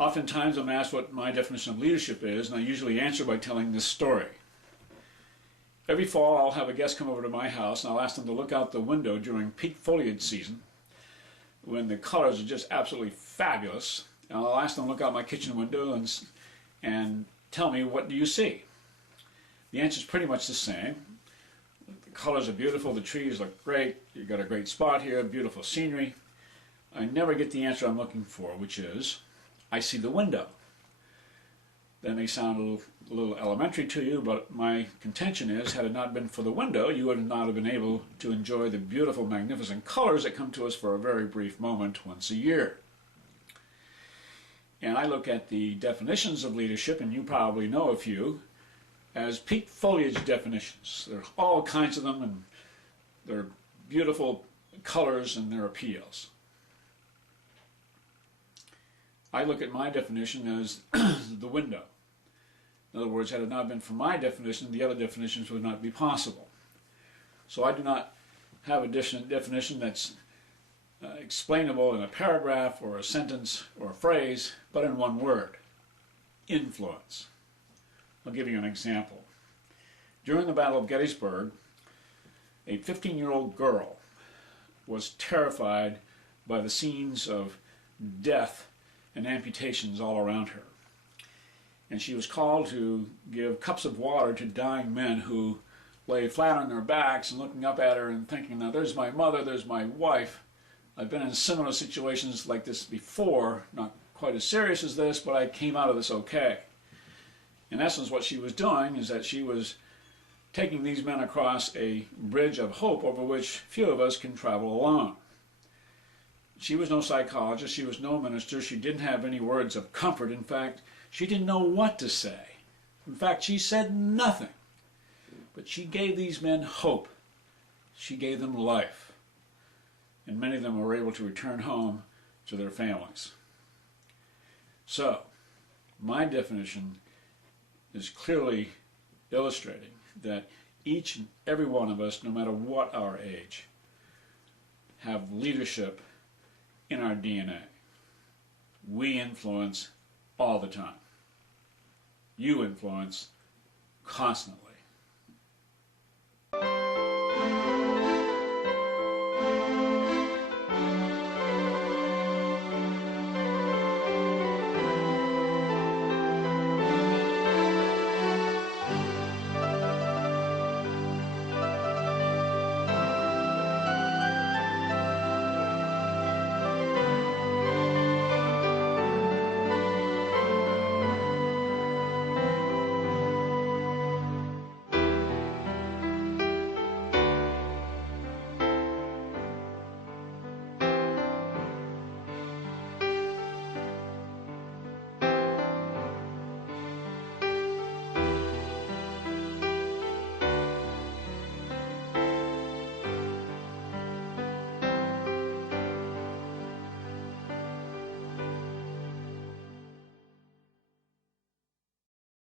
Oftentimes I'm asked what my definition of leadership is, and I usually answer by telling this story. Every fall I'll have a guest come over to my house and I'll ask them to look out the window during peak foliage season when the colors are just absolutely fabulous. And I'll ask them to look out my kitchen window and tell me, what do you see? The answer is pretty much the same. The colors are beautiful, the trees look great, you've got a great spot here, beautiful scenery. I never get the answer I'm looking for, which is, I see the window. That may sound a little elementary to you, but my contention is, had it not been for the window, you would not have been able to enjoy the beautiful, magnificent colors that come to us for a very brief moment once a year. And I look at the definitions of leadership, and you probably know a few, as peak foliage definitions. There are all kinds of them, and they're beautiful colors and their appeals. I look at my definition as the window. In other words, had it not been for my definition, the other definitions would not be possible. So I do not have a definition that's explainable in a paragraph or a sentence or a phrase, but in one word: influence. I'll give you an example. During the Battle of Gettysburg, a 15-year-old girl was terrified by the scenes of death and amputations all around her. And she was called to give cups of water to dying men who lay flat on their backs and looking up at her and thinking, now there's my mother, there's my wife. I've been in similar situations like this before, not quite as serious as this, but I came out of this okay. In essence, what she was doing is that she was taking these men across a bridge of hope over which few of us can travel alone. She was no psychologist, she was no minister, she didn't have any words of comfort. In fact, she didn't know what to say. In fact, she said nothing. But she gave these men hope. She gave them life. And many of them were able to return home to their families. So, my definition is clearly illustrating that each and every one of us, no matter what our age, have leadership in our DNA. We influence all the time. You influence constantly.